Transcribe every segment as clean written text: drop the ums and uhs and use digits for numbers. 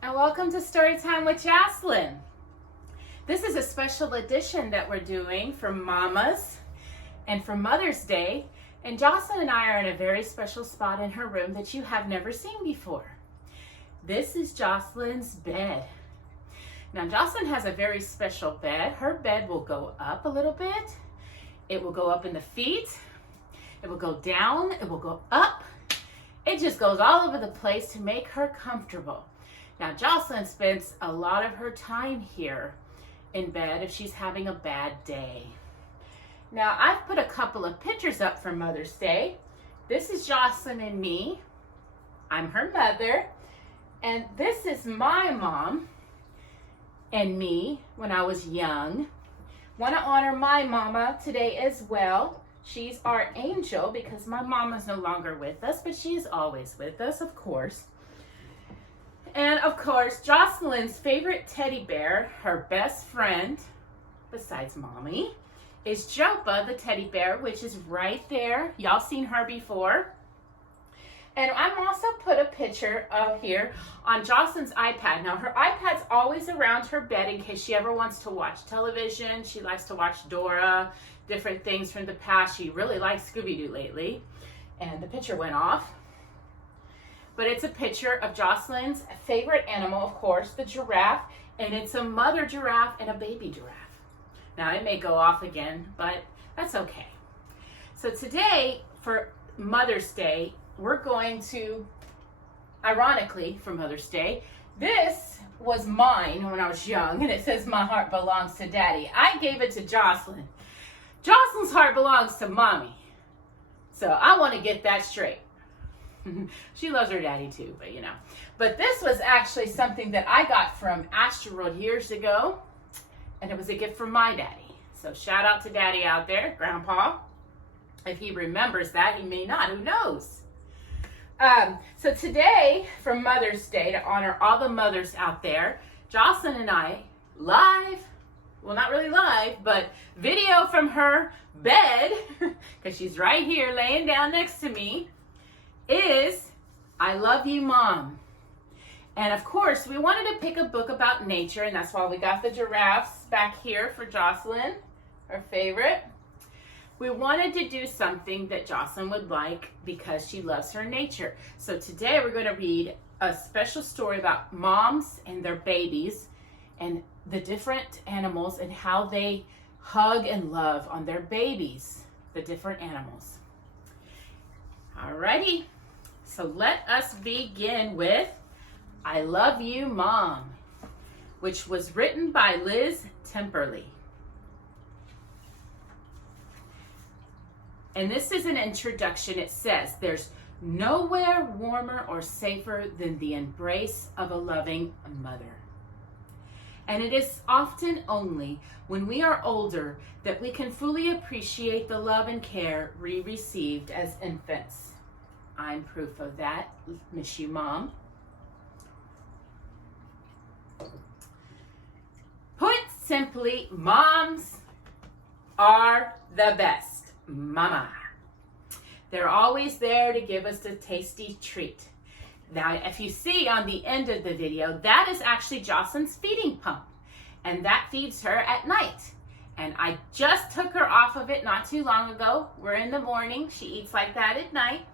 And welcome to Storytime with Jocelyn. This is a special edition that we're doing for Mamas and for Mother's Day. And Jocelyn and I are in a very special spot in her room that you have never seen before. This is Jocelyn's bed. Now Jocelyn has a very special bed. Her bed will go up a little bit. It will go up in the feet. It will go down. It will go up. It just goes all over the place to make her comfortable. Now, Jocelyn spends a lot of her time here in bed if she's having a bad day. Now, I've put a couple of pictures up for Mother's Day. This is Jocelyn and me. I'm her mother. And this is my mom and me when I was young. Want to honor my mama today as well. She's our angel because my mama's no longer with us, but she's always with us, of course. And of course, Jocelyn's favorite teddy bear, her best friend, besides Mommy, is Jopa, the teddy bear, which is right there. Y'all seen her before. And I'm also put a picture of here on Jocelyn's iPad. Now, her iPad's always around her bed in case she ever wants to watch television. She likes to watch Dora, different things from the past. She really likes Scooby-Doo lately. And the picture went off. But it's a picture of Jocelyn's favorite animal, of course, the giraffe. And it's a mother giraffe and a baby giraffe. Now, it may go off again, but that's okay. So today, for Mother's Day, we're going to, ironically, for Mother's Day, this was mine when I was young, and it says, "My heart belongs to Daddy." I gave it to Jocelyn. Jocelyn's heart belongs to Mommy. So I want to get that straight. She loves her daddy too, but you know. But this was actually something that I got from Asteroid years ago, and it was a gift from my daddy. So shout out to Daddy out there, Grandpa. If he remembers that, he may not, who knows? So today, for Mother's Day, to honor all the mothers out there, Jocelyn and I, live, well, not really live, but video from her bed, because she's right here laying down next to me, is I Love You, Mom. And of course, we wanted to pick a book about nature, and that's why we got the giraffes back here for Jocelyn, her favorite. We wanted to do something that Jocelyn would like because she loves her nature. So today we're going to read a special story about moms and their babies and the different animals and how they hug and love on their babies, the different animals. Alrighty, so let us begin with I Love You, Mom, which was written by Liz Temperley. And this is an introduction. It says, "There's nowhere warmer or safer than the embrace of a loving mother. And it is often only when we are older that we can fully appreciate the love and care we received as infants. I'm proof of that. Miss you, Mom." Put simply, moms are the best. Mama. They're always there to give us a tasty treat. Now, if you see on the end of the video, that is actually Jocelyn's feeding pump, and that feeds her at night. And I just took her off of it not too long ago. We're in the morning. She eats like that at night,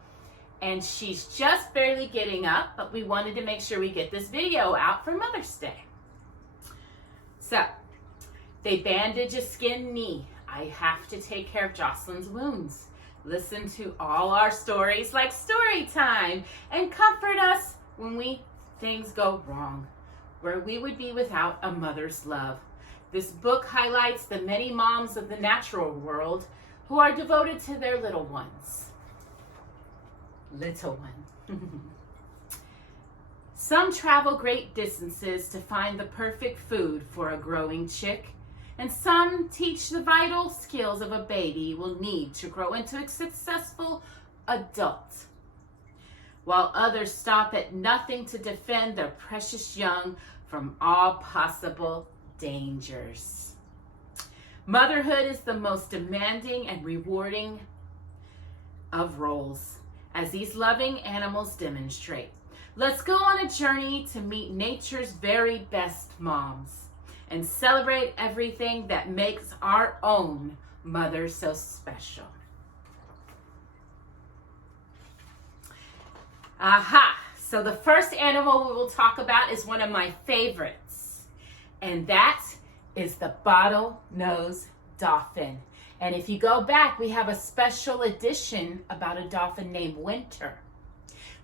and she's just barely getting up, but we wanted to make sure we get this video out for Mother's Day. So, they bandage a skinned knee. I have to take care of Jocelyn's wounds. Listen to all our stories like Storytime and comfort us when things go wrong, where we would be without a mother's love. This book highlights the many moms of the natural world who are devoted to their little ones. Little one. Some travel great distances to find the perfect food for a growing chick. And some teach the vital skills of a baby will need to grow into a successful adult, while others stop at nothing to defend their precious young from all possible dangers. Motherhood is the most demanding and rewarding of roles, as these loving animals demonstrate. Let's go on a journey to meet nature's very best moms and celebrate everything that makes our own mother so special. Aha! So the first animal we will talk about is one of my favorites, and that is the bottlenose dolphin. And if you go back, we have a special edition about a dolphin named Winter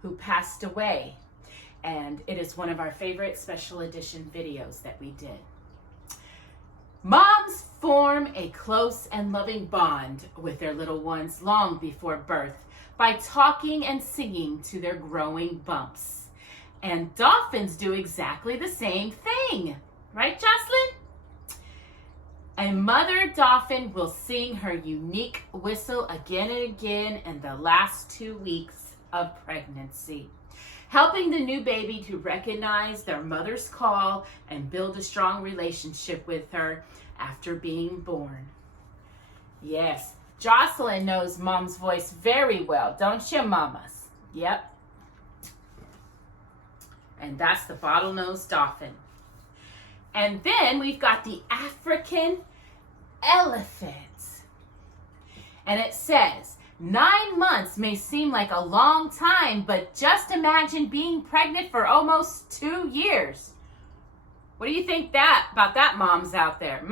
who passed away. And it is one of our favorite special edition videos that we did. Moms form a close and loving bond with their little ones long before birth by talking and singing to their growing bumps. And dolphins do exactly the same thing. Right, Jocelyn? A mother dolphin will sing her unique whistle again and again in the last 2 weeks of pregnancy, helping the new baby to recognize their mother's call and build a strong relationship with her after being born. Yes, Jocelyn knows Mom's voice very well, don't you, mamas? Yep. And that's the bottlenose dolphin. And then we've got the African elephant. And it says, 9 months may seem like a long time, but just imagine being pregnant for almost 2 years. What do you think about that, moms out there?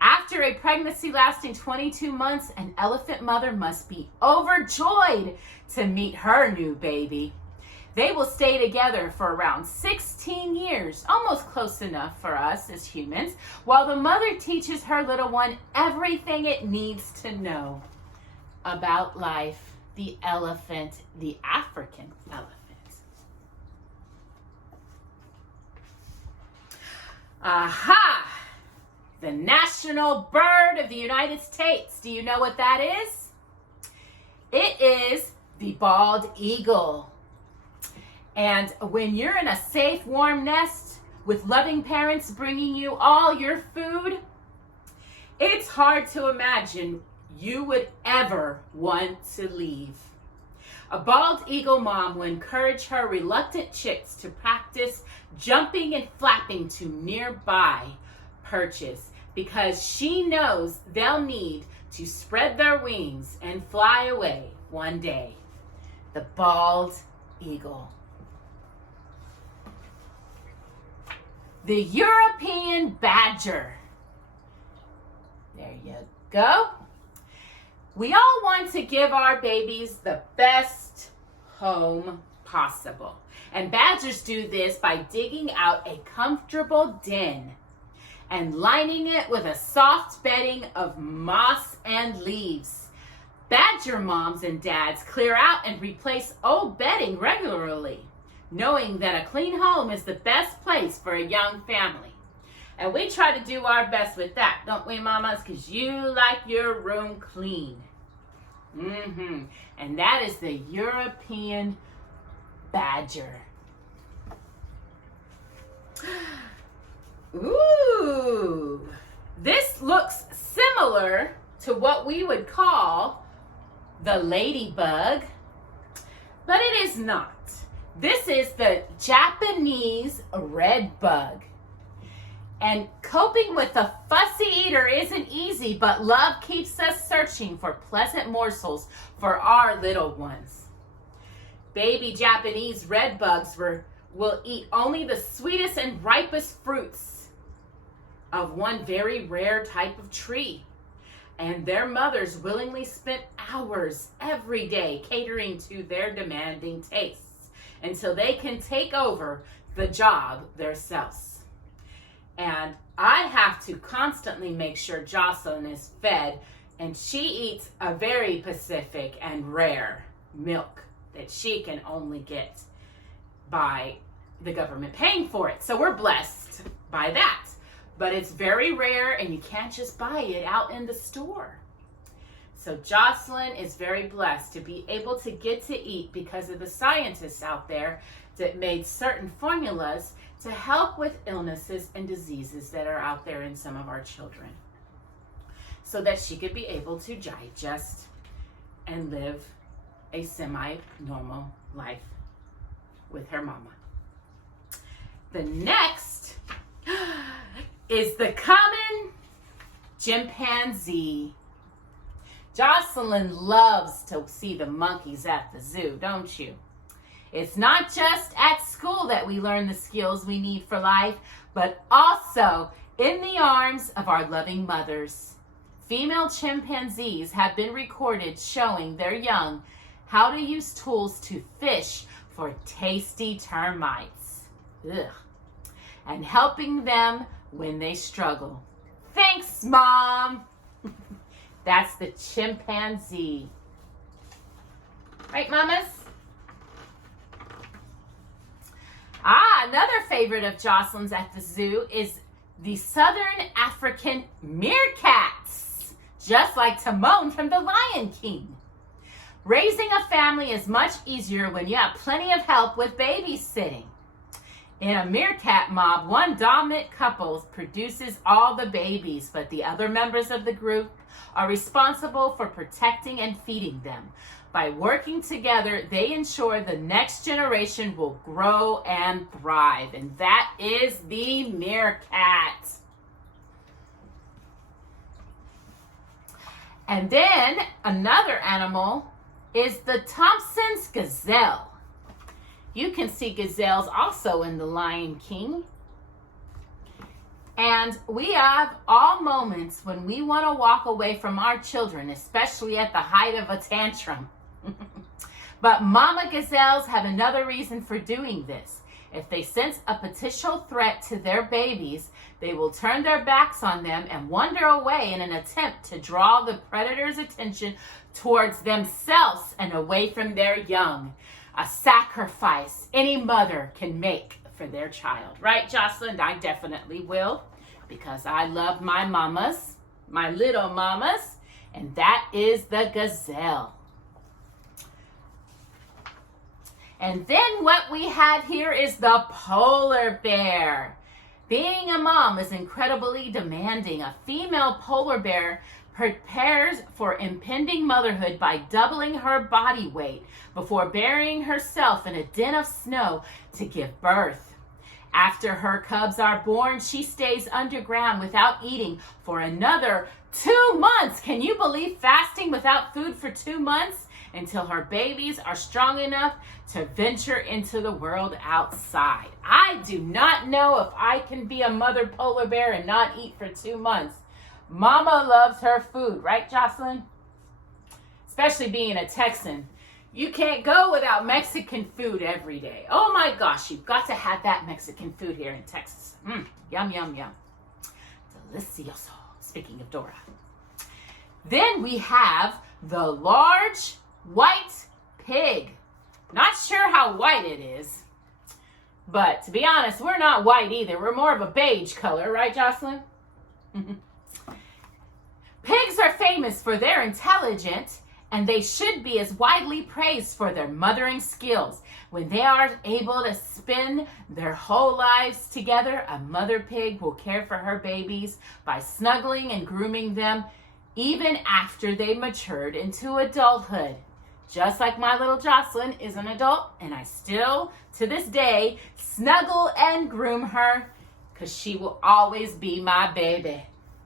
After a pregnancy lasting 22 months, an elephant mother must be overjoyed to meet her new baby. They will stay together for around 16 years, almost close enough for us as humans, while the mother teaches her little one everything it needs to know about life, the elephant, the African elephant. Aha! The national bird of the United States. Do you know what that is? It is the bald eagle. And when you're in a safe, warm nest with loving parents bringing you all your food, it's hard to imagine you would ever want to leave. A bald eagle mom will encourage her reluctant chicks to practice jumping and flapping to nearby perches because she knows they'll need to spread their wings and fly away one day. The bald eagle. The European badger. There you go. We all want to give our babies the best home possible. And badgers do this by digging out a comfortable den and lining it with a soft bedding of moss and leaves. Badger moms and dads clear out and replace old bedding regularly, knowing that a clean home is the best place for a young family. And we try to do our best with that, don't we, mamas? Because you like your room clean. And that is the European badger. Ooh, this looks similar to what we would call the ladybug, but it is not. This is the Japanese red bug. And coping with the fussy eater isn't easy, but love keeps us searching for pleasant morsels for our little ones. Baby Japanese red bugs will eat only the sweetest and ripest fruits of one very rare type of tree. And their mothers willingly spent hours every day catering to their demanding tastes until they can take over the job themselves. And I have to constantly make sure Jocelyn is fed, and she eats a very specific and rare milk that she can only get by the government paying for it. So we're blessed by that. But it's very rare, and you can't just buy it out in the store. So Jocelyn is very blessed to be able to get to eat because of the scientists out there that made certain formulas to help with illnesses and diseases that are out there in some of our children, so that she could be able to digest and live a semi-normal life. with her mama. The next is the common chimpanzee. Jocelyn loves to see the monkeys at the zoo, don't you? It's not just at school that we learn the skills we need for life, but also in the arms of our loving mothers. Female chimpanzees have been recorded showing their young how to use tools to fish for tasty termites. Ugh. And helping them when they struggle. Thanks, Mom! That's the chimpanzee. Right, mamas? Another favorite of Jocelyn's at the zoo is the Southern African meerkats, just like Timon from The Lion King. Raising a family is much easier when you have plenty of help with babysitting. In a meerkat mob, one dominant couple produces all the babies, but the other members of the group are responsible for protecting and feeding them. By working together, they ensure the next generation will grow and thrive. And that is the meerkat. And then another animal is the Thompson's gazelle. You can see gazelles also in The Lion King. And we have all moments when we want to walk away from our children, especially at the height of a tantrum. But mama gazelles have another reason for doing this. If they sense a potential threat to their babies, they will turn their backs on them and wander away in an attempt to draw the predator's attention towards themselves and away from their young. A sacrifice any mother can make for their child. Right, Jocelyn? I definitely will, because I love my mamas, my little mamas, and that is the gazelle. And then what we have here is the polar bear. Being a mom is incredibly demanding. A female polar bear prepares for impending motherhood by doubling her body weight before burying herself in a den of snow to give birth. After her cubs are born, she stays underground without eating for another 2 months. Can you believe fasting without food for 2 months? Until her babies are strong enough to venture into the world outside. I do not know if I can be a mother polar bear and not eat for 2 months. Mama loves her food, right, Jocelyn? Especially being a Texan. You can't go without Mexican food every day. Oh my gosh, you've got to have that Mexican food here in Texas. Yum, yum, yum. Delicioso. Speaking of Dora. Then we have the large white pig. Not sure how white it is, but to be honest, we're not white either. We're more of a beige color, right, Jocelyn? Pigs are famous for their intelligence, and they should be as widely praised for their mothering skills. When they are able to spend their whole lives together, a mother pig will care for her babies by snuggling and grooming them even after they matured into adulthood. Just like my little Jocelyn is an adult, and I still, to this day, snuggle and groom her because she will always be my baby.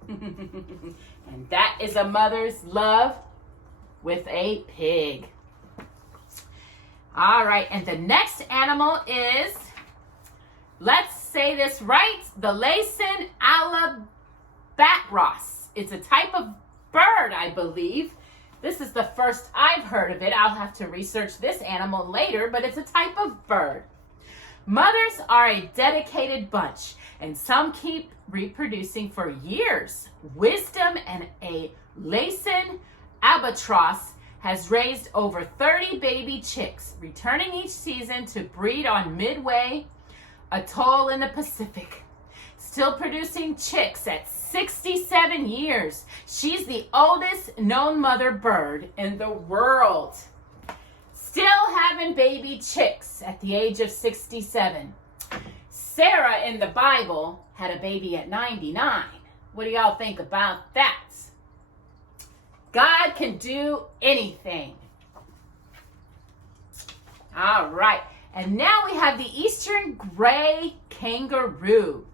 And that is a mother's love with a pig. All right, and the next animal is, let's say this right, the Laysan albatross. It's a type of bird, I believe. This is the first I've heard of it. I'll have to research this animal later, but it's a type of bird. Mothers are a dedicated bunch, and some keep reproducing for years. Wisdom and a Laysan albatross has raised over 30 baby chicks, returning each season to breed on Midway Atoll in the Pacific. Still producing chicks at 67 years. She's the oldest known mother bird in the world. Still having baby chicks at the age of 67. Sarah in the Bible had a baby at 99. What do y'all think about that? God can do anything. All right. And now we have the eastern gray kangaroo.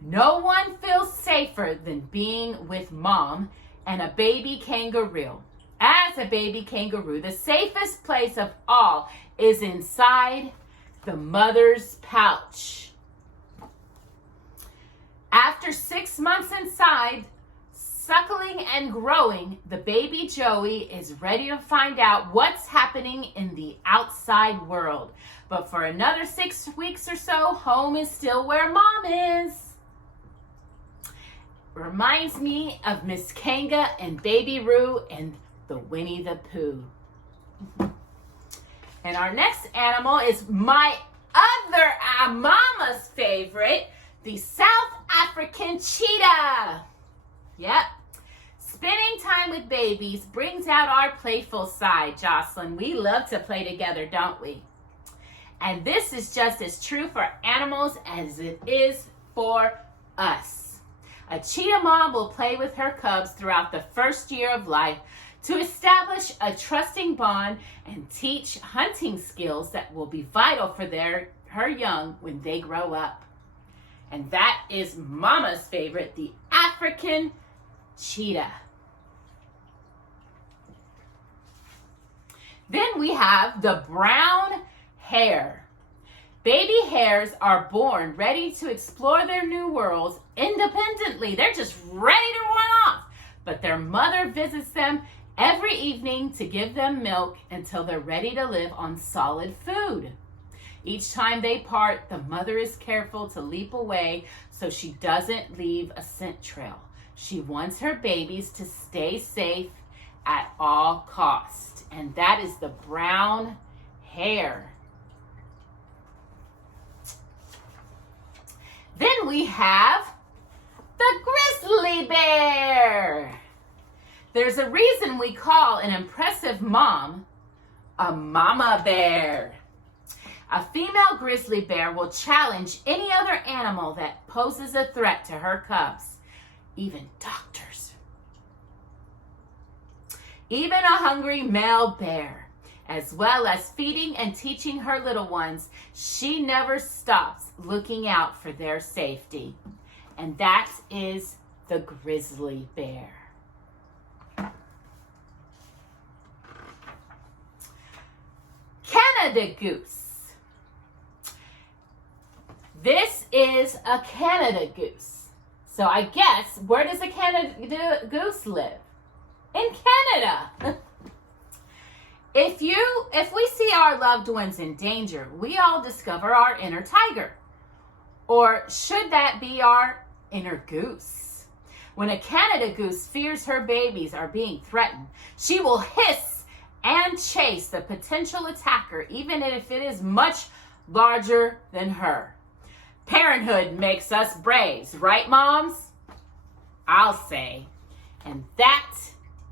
No one feels safer than being with mom and a baby kangaroo. As a baby kangaroo, the safest place of all is inside the mother's pouch. After 6 months inside, suckling and growing, the baby Joey is ready to find out what's happening in the outside world. But for another 6 weeks or so, home is still where mom is. Reminds me of Miss Kanga and Baby Roo and the Winnie the Pooh. And our next animal is my other mama's favorite, the South African cheetah. Yep. Spending time with babies brings out our playful side, Jocelyn. We love to play together, don't we? And this is just as true for animals as it is for us. A cheetah mom will play with her cubs throughout the first year of life to establish a trusting bond and teach hunting skills that will be vital for her young when they grow up. And that is mama's favorite, the African cheetah. Then we have the brown hare. Baby hares are born ready to explore their new worlds independently. They're just ready to run off. But their mother visits them every evening to give them milk until they're ready to live on solid food. Each time they part, the mother is careful to leap away so she doesn't leave a scent trail. She wants her babies to stay safe at all costs. And that is the brown hare. Then we have the grizzly bear. There's a reason we call an impressive mom a mama bear. A female grizzly bear will challenge any other animal that poses a threat to her cubs, even doctors. Even a hungry male bear, as well as feeding and teaching her little ones, she never stops looking out for their safety. And that is the grizzly bear. Canada goose. This is a Canada goose. So I guess, where does a Canada goose live? In Canada. If we see our loved ones in danger, we all discover our inner tiger. Or should that be our inner goose? When a Canada goose fears her babies are being threatened, she will hiss and chase the potential attacker, even if it is much larger than her. Parenthood makes us braves, right, moms? I'll say. And that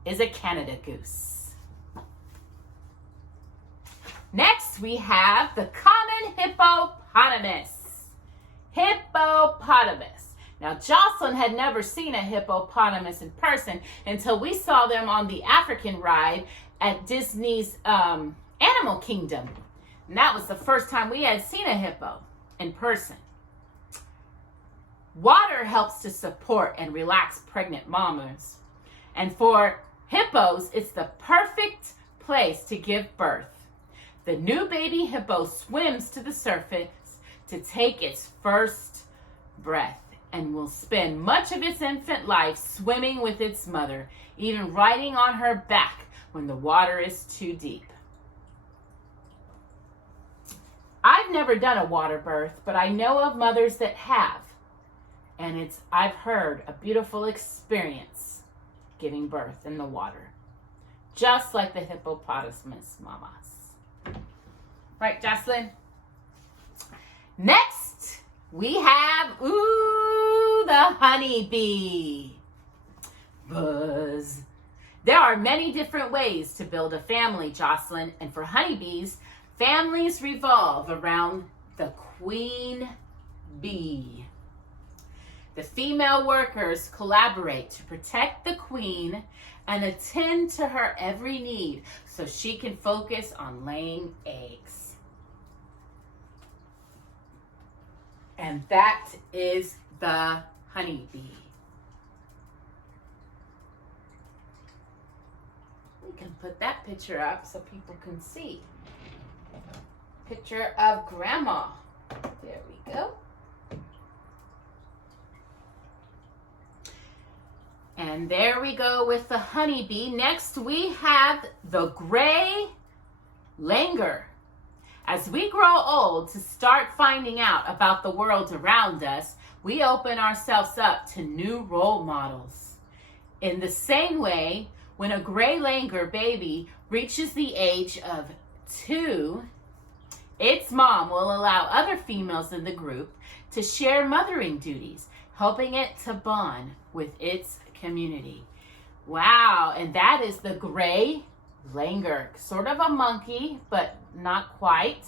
is a Canada goose. Next, we have the common hippopotamus. Hippopotamus. Now, Jocelyn had never seen a hippopotamus in person until we saw them on the African ride at Disney's Animal Kingdom. And that was the first time we had seen a hippo in person. Water helps to support and relax pregnant mamas. And for hippos, it's the perfect place to give birth. The new baby hippo swims to the surface to take its first breath and will spend much of its infant life swimming with its mother, even riding on her back when the water is too deep. I've never done a water birth, but I know of mothers that have. And I've heard, a beautiful experience giving birth in the water. Just like the hippopotamus mamas. Right, Jocelyn? Next, we have, the honeybee. Buzz. There are many different ways to build a family, Jocelyn. And for honeybees, families revolve around the queen bee. The female workers collaborate to protect the queen and attend to her every need so she can focus on laying eggs. And that is the honeybee. We can put that picture up so people can see. Picture of Grandma. There we go. And there we go with the honeybee. Next we have the gray langur. As we grow old to start finding out about the world around us, we open ourselves up to new role models. In the same way, when a gray langur baby reaches the age of 2, its mom will allow other females in the group to share mothering duties, helping it to bond with its community. Wow, and that is the gray langur. Sort of a monkey, but not quite.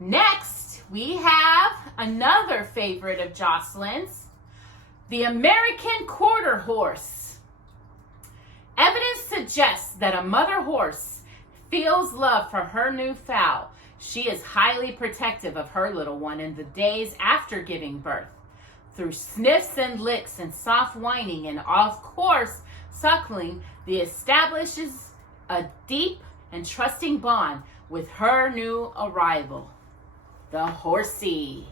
Next, we have another favorite of Jocelyn's, the American quarter horse. Evidence suggests that a mother horse feels love for her new foal. She is highly protective of her little one in the days after giving birth. Through sniffs and licks and soft whining and, of course, suckling, the establishes a deep and trusting bond with her new arrival, the horsey.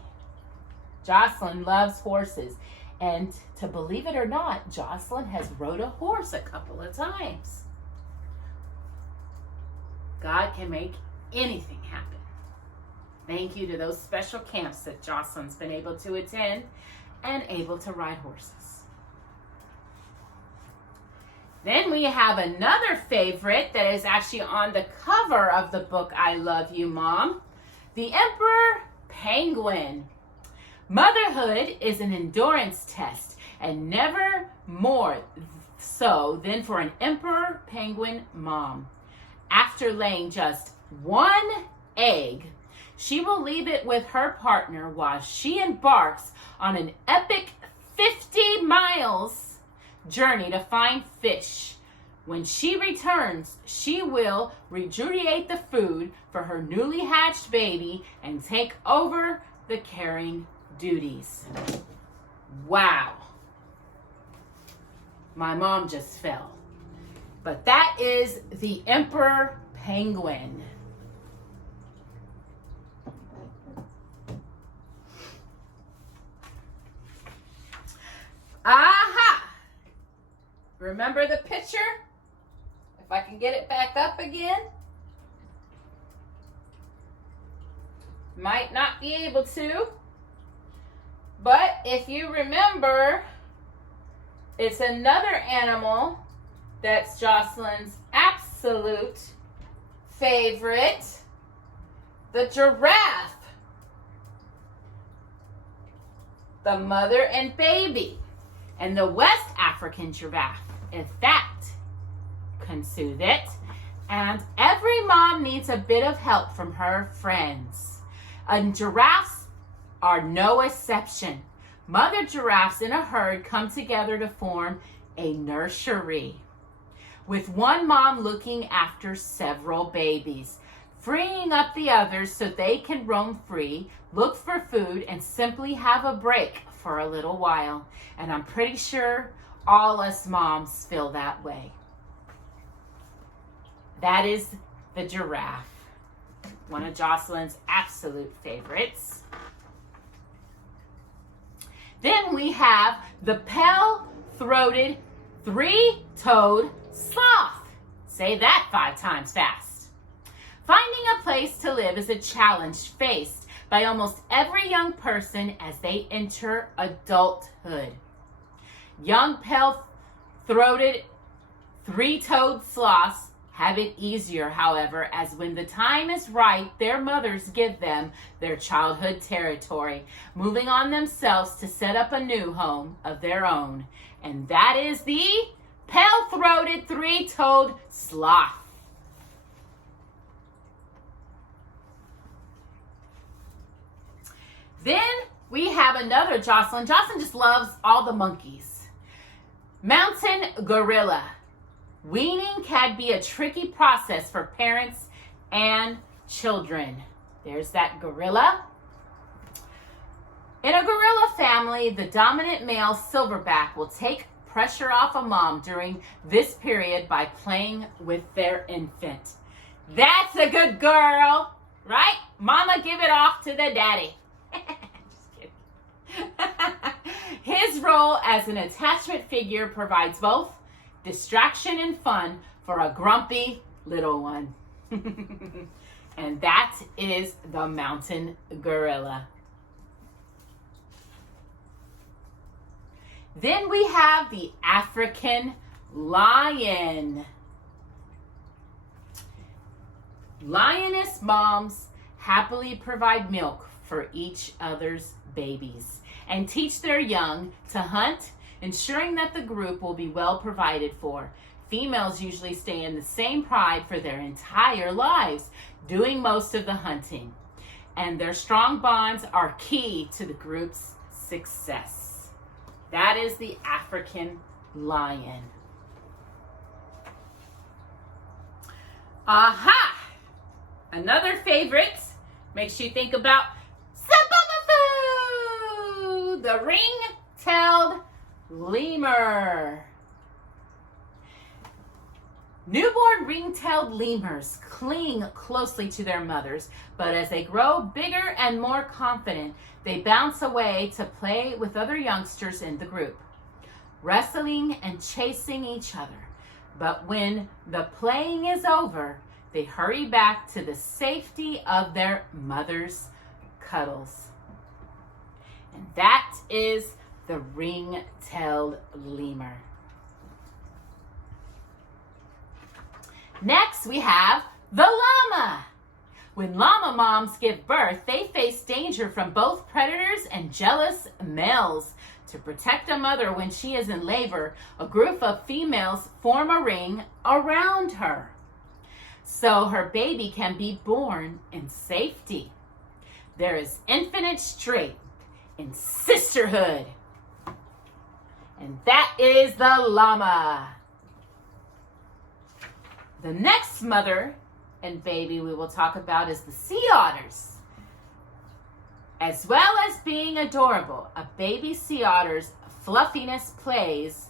Jocelyn loves horses, and to believe it or not, Jocelyn has rode a horse a couple of times. God can make anything happen. Thank you to those special camps that Jocelyn's been able to attend and able to ride horses. Then we have another favorite that is actually on the cover of the book, I Love You, Mom, the Emperor Penguin. Motherhood is an endurance test, and never more so than for an emperor penguin mom. After laying just 1 egg, she will leave it with her partner while she embarks on an epic 50 miles journey to find fish. When she returns, she will regurgitate the food for her newly hatched baby and take over the caring duties. Wow. My mom just fell. But that is the Emperor Penguin. Aha! Remember the picture? If I can get it back up again. Might not be able to. But if you remember, it's another animal that's Jocelyn's absolute favorite, the giraffe. The mother and baby. And the West African giraffe, if that can soothe it. And every mom needs a bit of help from her friends. And giraffes are no exception. Mother giraffes in a herd come together to form a nursery, with one mom looking after several babies, freeing up the others so they can roam free, look for food, and simply have a break for a little while. And I'm pretty sure all us moms feel that way. That is the giraffe, one of Jocelyn's absolute favorites. Then we have the pale-throated, three-toed sloth. Say that 5 times fast. Finding a place to live is a challenge faced by almost every young person as they enter adulthood. Young pale-throated, three-toed sloths have it easier, however, as when the time is right, their mothers give them their childhood territory, moving on themselves to set up a new home of their own. And that is the pale-throated, three-toed sloth. Then we have another Jocelyn. Jocelyn just loves all the monkeys. Mountain gorilla. Weaning can be a tricky process for parents and children. There's that gorilla. In a gorilla family, the dominant male silverback will take pressure off a mom during this period by playing with their infant. That's a good girl, right? Mama, give it off to the daddy. Just kidding. His role as an attachment figure provides both distraction and fun for a grumpy little one. And that is the mountain gorilla. Then we have the African lion. Lioness moms happily provide milk for each other's babies and teach their young to hunt, ensuring that the group will be well provided for. Females usually stay in the same pride for their entire lives, doing most of the hunting. And their strong bonds are key to the group's success. That is the African lion. Aha! Another favorite makes you think about Sababafoo, the ring-tailed lemur. Newborn ring-tailed lemurs cling closely to their mothers, but as they grow bigger and more confident, they bounce away to play with other youngsters in the group, wrestling and chasing each other. But when the playing is over, they hurry back to the safety of their mother's cuddles. And that is the ring-tailed lemur. Next, we have the llama. When llama moms give birth, they face danger from both predators and jealous males. To protect a mother when she is in labor, a group of females form a ring around her, so her baby can be born in safety. There is infinite strength in sisterhood. And that is the llama. The next mother and baby we will talk about is the sea otters. As well as being adorable, a baby sea otter's fluffiness plays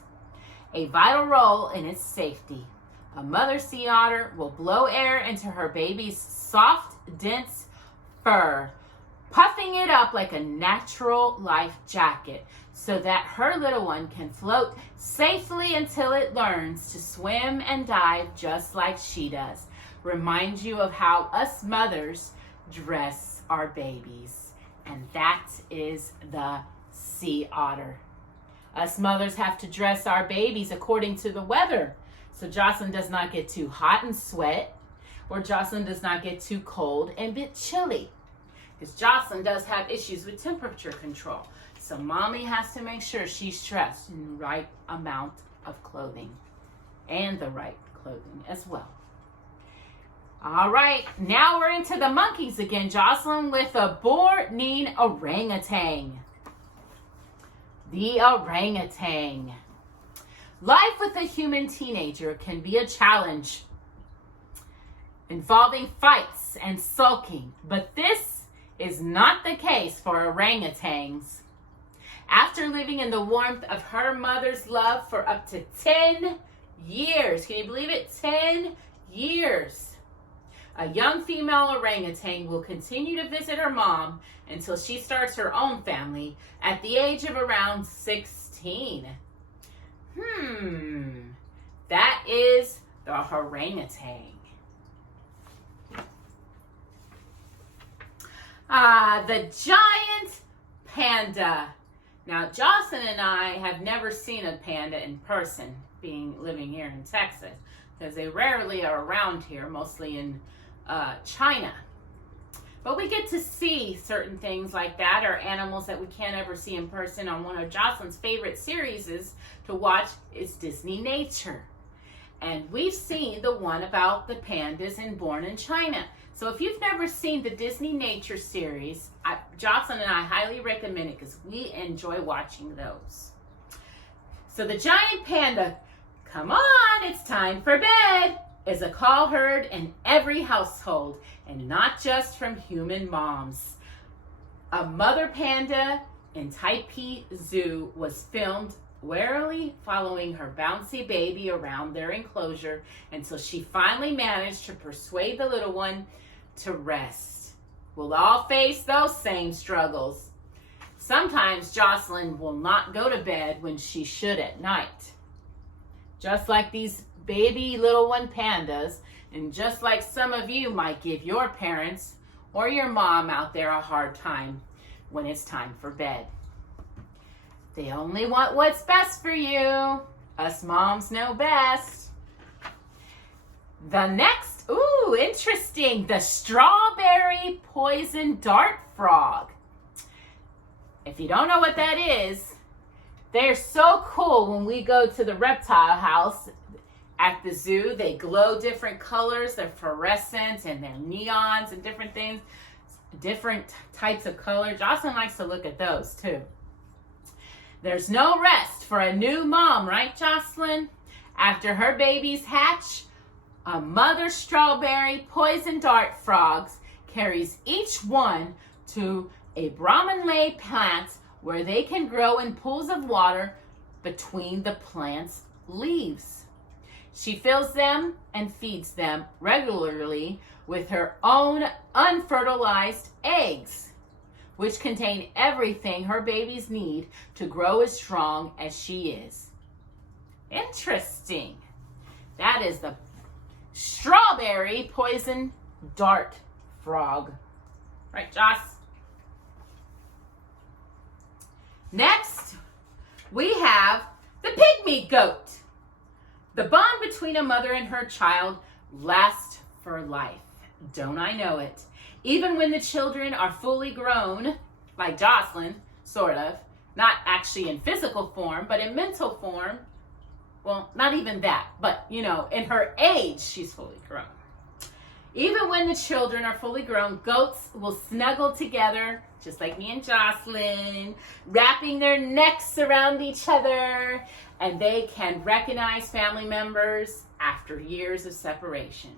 a vital role in its safety. A mother sea otter will blow air into her baby's soft, dense fur, puffing it up like a natural life jacket so that her little one can float safely until it learns to swim and dive just like she does. Reminds you of how us mothers dress our babies. And that is the sea otter. Us mothers have to dress our babies according to the weather, so Jocelyn does not get too hot and sweat, or Jocelyn does not get too cold and bit chilly. Because Jocelyn does have issues with temperature control. So mommy has to make sure she's dressed in the right amount of clothing and the right clothing as well. All right, now we're into the monkeys again, Jocelyn, with a Borneo orangutan. The orangutan. Life with a human teenager can be a challenge, involving fights and sulking, but this is not the case for orangutans. After living in the warmth of her mother's love for up to 10 years, can you believe it? 10 years. A young female orangutan will continue to visit her mom until she starts her own family at the age of around 16. That is the orangutan. The giant panda. Now, Jocelyn and I have never seen a panda in person, living here in Texas, because they rarely are around here, mostly in China. But we get to see certain things like that, or animals that we can't ever see in person. On one of Jocelyn's favorite series to watch is Disney Nature. And we've seen the one about the pandas Born in China. So if you've never seen the Disney Nature series, Jocelyn and I highly recommend it because we enjoy watching those. So the giant panda, come on, it's time for bed, is a call heard in every household, and not just from human moms. A mother panda in Taipei Zoo was filmed warily following her bouncy baby around their enclosure until she finally managed to persuade the little one to rest. We'll all face those same struggles. Sometimes Jocelyn will not go to bed when she should at night. Just like these baby little one pandas, and just like some of you might give your parents or your mom out there a hard time when it's time for bed. They only want what's best for you. Us moms know best. The next, interesting, the strawberry poison dart frog. If you don't know what that is, they're so cool. When we go to the reptile house at the zoo, they glow different colors. They're fluorescent and they're neons and different things, different types of color. Jocelyn likes to look at those too. There's no rest for a new mom, right, Jocelyn? After her babies hatch, a mother strawberry poison dart frogs carries each one to a Brahmanlay plant where they can grow in pools of water between the plant's leaves. She fills them and feeds them regularly with her own unfertilized eggs, which contain everything her babies need to grow as strong as she is. Interesting. That is the strawberry poison dart frog. Right, Joss? Next, we have the pygmy goat. The bond between a mother and her child lasts for life. Don't I know it? Even when the children are fully grown, like Jocelyn, sort of, not actually in physical form, but in mental form. Well, not even that, but in her age, she's fully grown. Even when the children are fully grown, goats will snuggle together, just like me and Jocelyn, wrapping their necks around each other, and they can recognize family members after years of separation.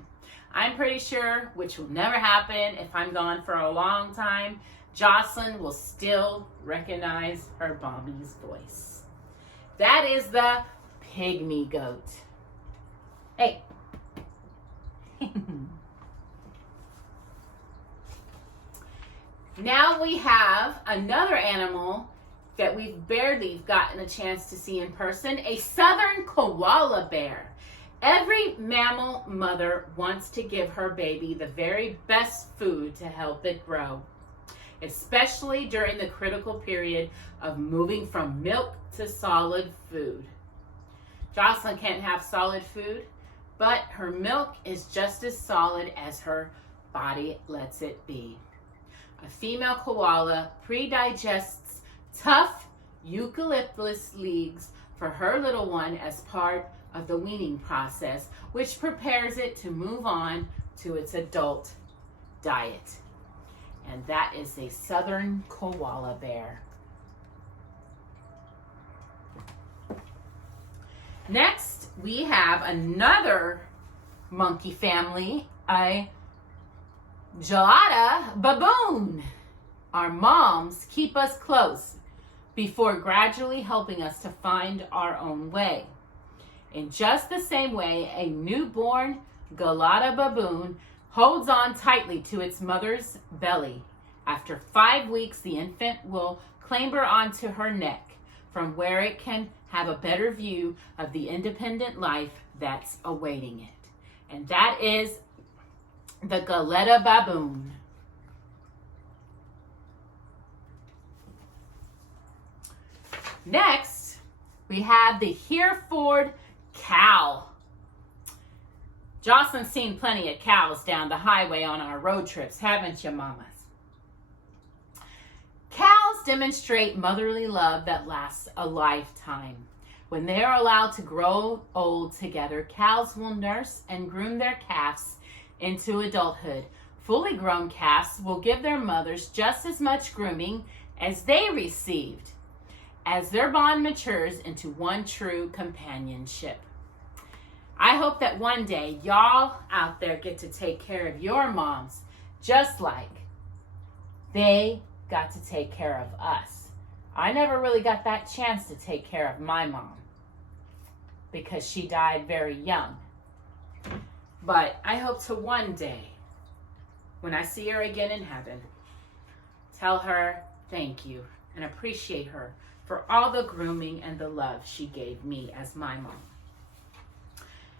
I'm pretty sure, which will never happen if I'm gone for a long time, Jocelyn will still recognize her mommy's voice. That is the pygmy goat. Hey. Now we have another animal that we've barely gotten a chance to see in person, a southern koala bear. Every mammal mother wants to give her baby the very best food to help it grow, especially during the critical period of moving from milk to solid food. Jocelyn can't have solid food, but her milk is just as solid as her body lets it be. A female koala pre-digests tough eucalyptus leaves for her little one as part of the weaning process, which prepares it to move on to its adult diet. And that is a southern koala bear. Next, we have another monkey family, a gelada baboon. Our moms keep us close before gradually helping us to find our own way. In just the same way, a newborn gelada baboon holds on tightly to its mother's belly. After 5 weeks, the infant will clamber onto her neck, from where it can have a better view of the independent life that's awaiting it. And that is the gelada baboon. Next, we have the Hereford cow. Jocelyn's seen plenty of cows down the highway on our road trips, haven't you, mamas? Cows demonstrate motherly love that lasts a lifetime. When they are allowed to grow old together, cows will nurse and groom their calves into adulthood. Fully grown calves will give their mothers just as much grooming as they received, as their bond matures into one true companionship. I hope that one day y'all out there get to take care of your moms just like they got to take care of us, I never really got that chance to take care of my mom because she died very young. But I hope to one day, when I see her again in heaven, tell her thank you and appreciate her for all the grooming and the love she gave me as my mom.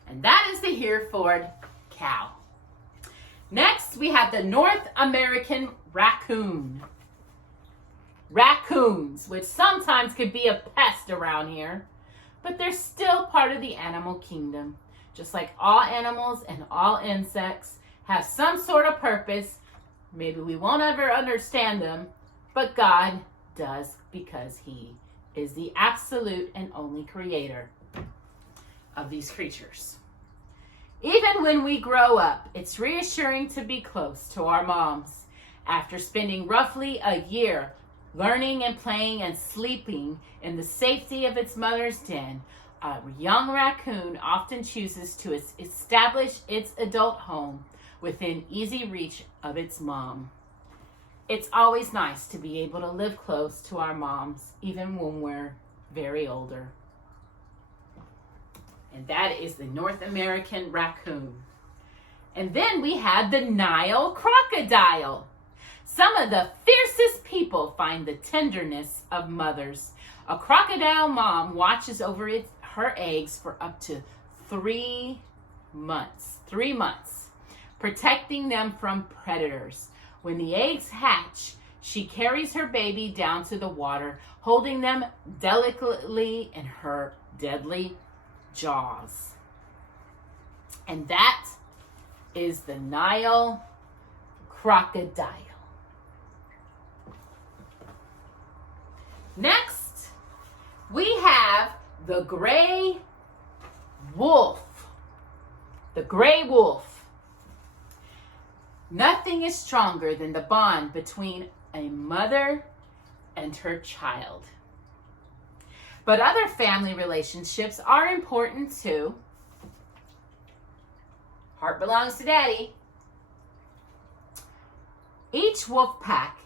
And that is the Hereford cow. Next, we have the North American raccoon. Raccoons, which sometimes could be a pest around here, but they're still part of the animal kingdom. Just like all animals and all insects have some sort of purpose. Maybe we won't ever understand them, but God does, because He is the absolute and only creator of these creatures. Even when we grow up, it's reassuring to be close to our moms. After spending roughly a year learning and playing and sleeping in the safety of its mother's den, a young raccoon often chooses to establish its adult home within easy reach of its mom. It's always nice to be able to live close to our moms, even when we're very older. And that is the North American raccoon. And then we have the Nile crocodile. Some of the fiercest people find the tenderness of mothers. A crocodile mom watches over her eggs for up to 3 months. 3 months, protecting them from predators. When the eggs hatch, she carries her baby down to the water, holding them delicately in her deadly jaws. And that is the Nile crocodile. Next, we have the gray wolf. The gray wolf. Nothing is stronger than the bond between a mother and her child. But other family relationships are important too. Heart belongs to daddy. Each wolf pack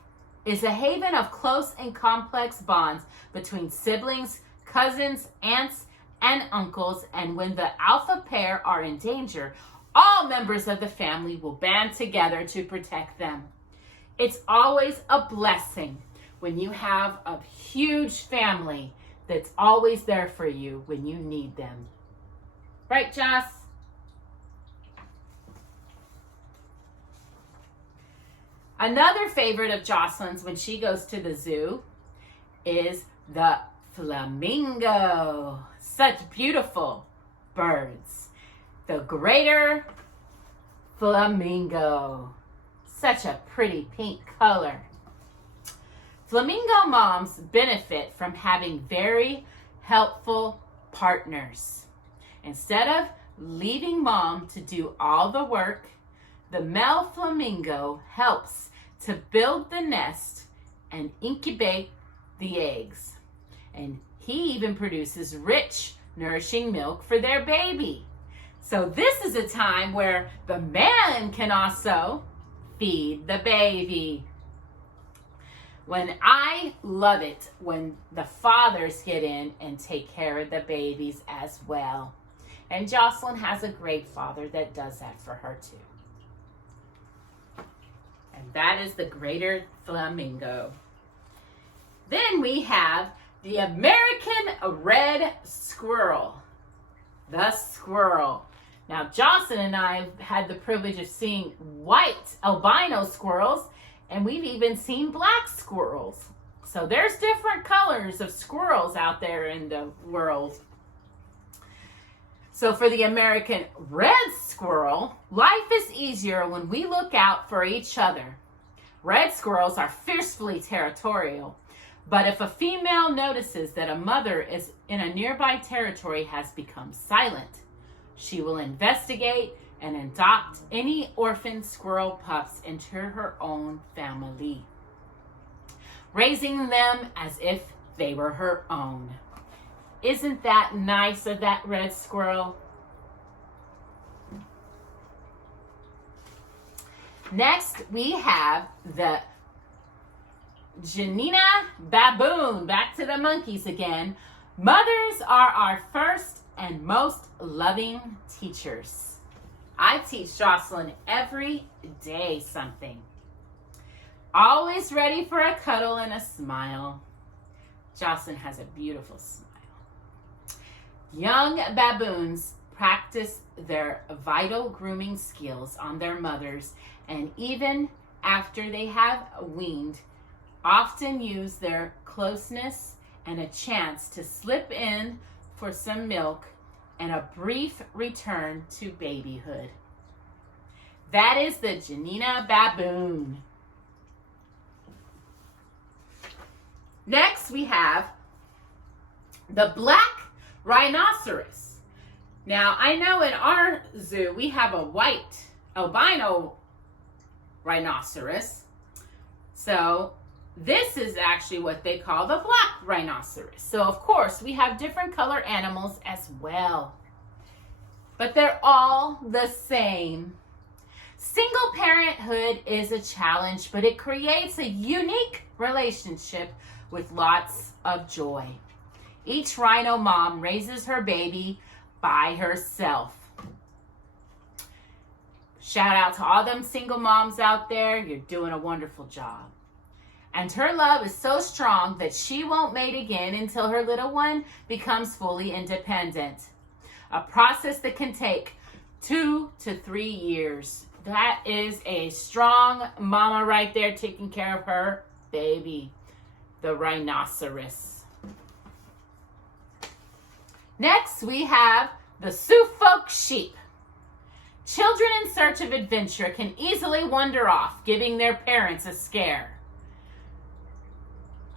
is a haven of close and complex bonds between siblings, cousins, aunts, and uncles, and when the alpha pair are in danger, all members of the family will band together to protect them. It's always a blessing when you have a huge family that's always there for you when you need them. Right, Joss? Another favorite of Jocelyn's when she goes to the zoo is the flamingo. Such beautiful birds. The greater flamingo. Such a pretty pink color. Flamingo moms benefit from having very helpful partners. Instead of leaving mom to do all the work, the male flamingo helps to build the nest and incubate the eggs. And he even produces rich, nourishing milk for their baby. So this is a time where the man can also feed the baby. I love it when the fathers get in and take care of the babies as well. And Jocelyn has a great father that does that for her too. And that is the greater flamingo. Then we have the American red squirrel. The squirrel. Now, Jocelyn and I have had the privilege of seeing white albino squirrels, and we've even seen black squirrels. So there's different colors of squirrels out there in the world. So for the American red squirrel, life is easier when we look out for each other. Red squirrels are fiercely territorial, but if a female notices that a mother is in a nearby territory has become silent, she will investigate and adopt any orphan squirrel pups into her own family, raising them as if they were her own. Isn't that nice of that red squirrel? Next, we have the Janina Baboon, back to the monkeys again. Mothers are our first and most loving teachers. I teach Jocelyn every day something. Always ready for a cuddle and a smile. Jocelyn has a beautiful smile. Young baboons practice their vital grooming skills on their mothers, and even after they have weaned, often use their closeness and a chance to slip in for some milk and a brief return to babyhood. That is the Janina Baboon. Next, we have the black rhinoceros. Now, I know in our zoo, we have a white albino rhinoceros. So this is actually what they call the black rhinoceros. So of course, we have different color animals as well. But they're all the same. Single parenthood is a challenge, but it creates a unique relationship with lots of joy. Each rhino mom raises her baby by herself. Shout out to all them single moms out there. You're doing a wonderful job. And her love is so strong that she won't mate again until her little one becomes fully independent. A process that can take 2 to 3 years. That is a strong mama right there taking care of her baby, the rhinoceros. Next, we have the Suffolk sheep. Children in search of adventure can easily wander off, giving their parents a scare.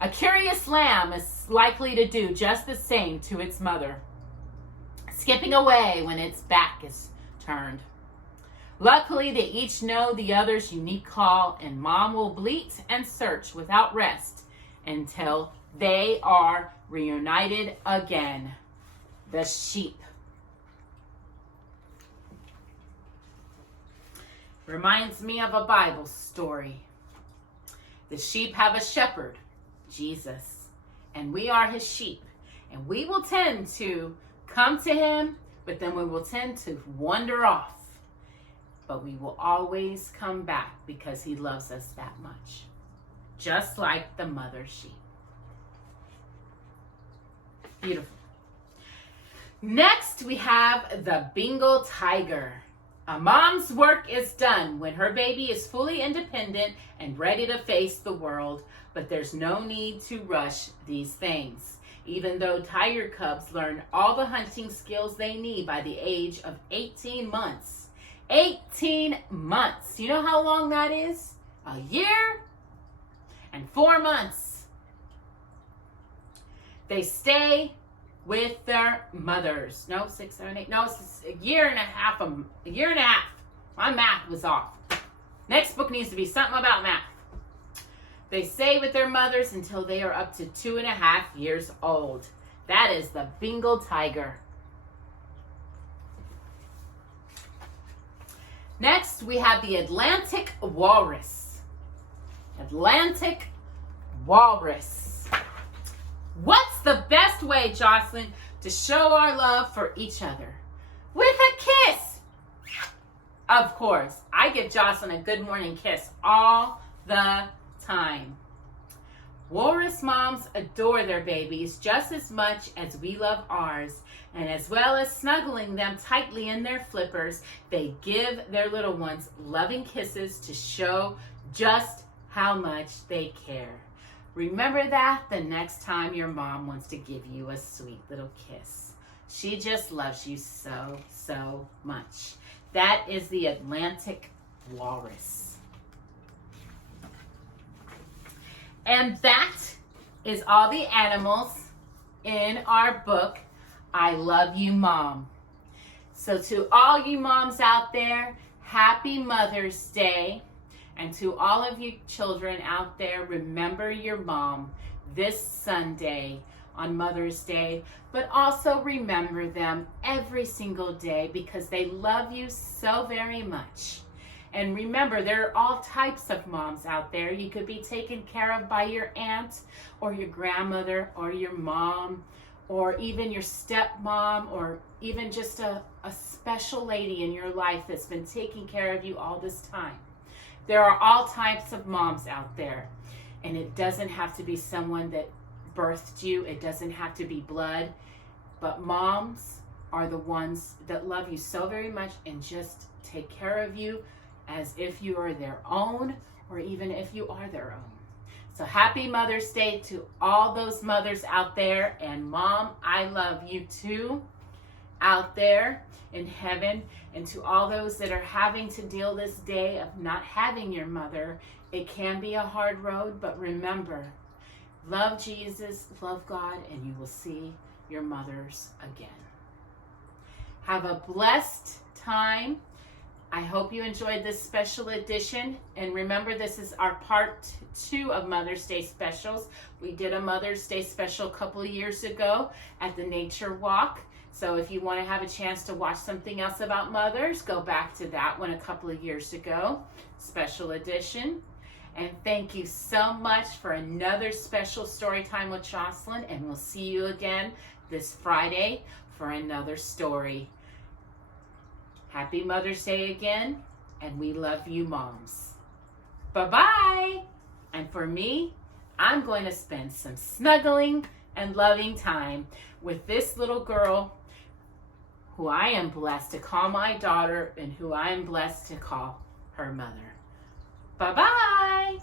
A curious lamb is likely to do just the same to its mother, skipping away when its back is turned. Luckily, they each know the other's unique call, and mom will bleat and search without rest until they are reunited again. The sheep. Reminds me of a Bible story. The sheep have a shepherd, Jesus, and we are his sheep. And we will tend to come to him, but then we will tend to wander off. But we will always come back because he loves us that much. Just like the mother sheep. Beautiful. Next, we have the Bengal tiger. A mom's work is done when her baby is fully independent and ready to face the world, but there's no need to rush these things. Even though tiger cubs learn all the hunting skills they need by the age of 18 months. 18 months. You know how long that is? A year and 4 months. They stay with their mothers. No, 6, 7, 8. No, it's a year and a half. A year and a half. My math was off. Next book needs to be something about math. They stay with their mothers until they are up to 2.5 years old. That is the Bengal tiger. Next, we have the Atlantic walrus. Atlantic walrus. What's the best way, Jocelyn, to show our love for each other? With a kiss. Of course, I give Jocelyn a good morning kiss all the time. Walrus moms adore their babies just as much as we love ours. And as well as snuggling them tightly in their flippers, they give their little ones loving kisses to show just how much they care. Remember that the next time your mom wants to give you a sweet little kiss. She just loves you so, so much. That is the Atlantic walrus. And that is all the animals in our book, I Love You, Mom. So to all you moms out there, happy Mother's Day. And to all of you children out there, remember your mom this Sunday on Mother's Day. But also remember them every single day because they love you so very much. And remember, there are all types of moms out there. You could be taken care of by your aunt or your grandmother or your mom or even your stepmom or even just a special lady in your life that's been taking care of you all this time. There are all types of moms out there. And it doesn't have to be someone that birthed you. It doesn't have to be blood. But moms are the ones that love you so very much and just take care of you as if you are their own or even if you are their own. So happy Mother's Day to all those mothers out there. And Mom, I love you too out there in heaven. And to all those that are having to deal this day of not having your mother, it can be a hard road, but remember, love Jesus, love God, and you will see your mothers again. Have a blessed time. I hope you enjoyed this special edition. And remember, this is our part 2 of Mother's Day specials. We did a Mother's Day special a couple of years ago at the Nature Walk. So if you want to have a chance to watch something else about mothers, go back to that one a couple of years ago. Special edition. And thank you so much for another special story time with Jocelyn. And we'll see you again this Friday for another story. Happy Mother's Day again. And we love you, moms. Bye-bye. And for me, I'm going to spend some snuggling and loving time with this little girl who I am blessed to call my daughter and who I am blessed to call her mother. Bye-bye.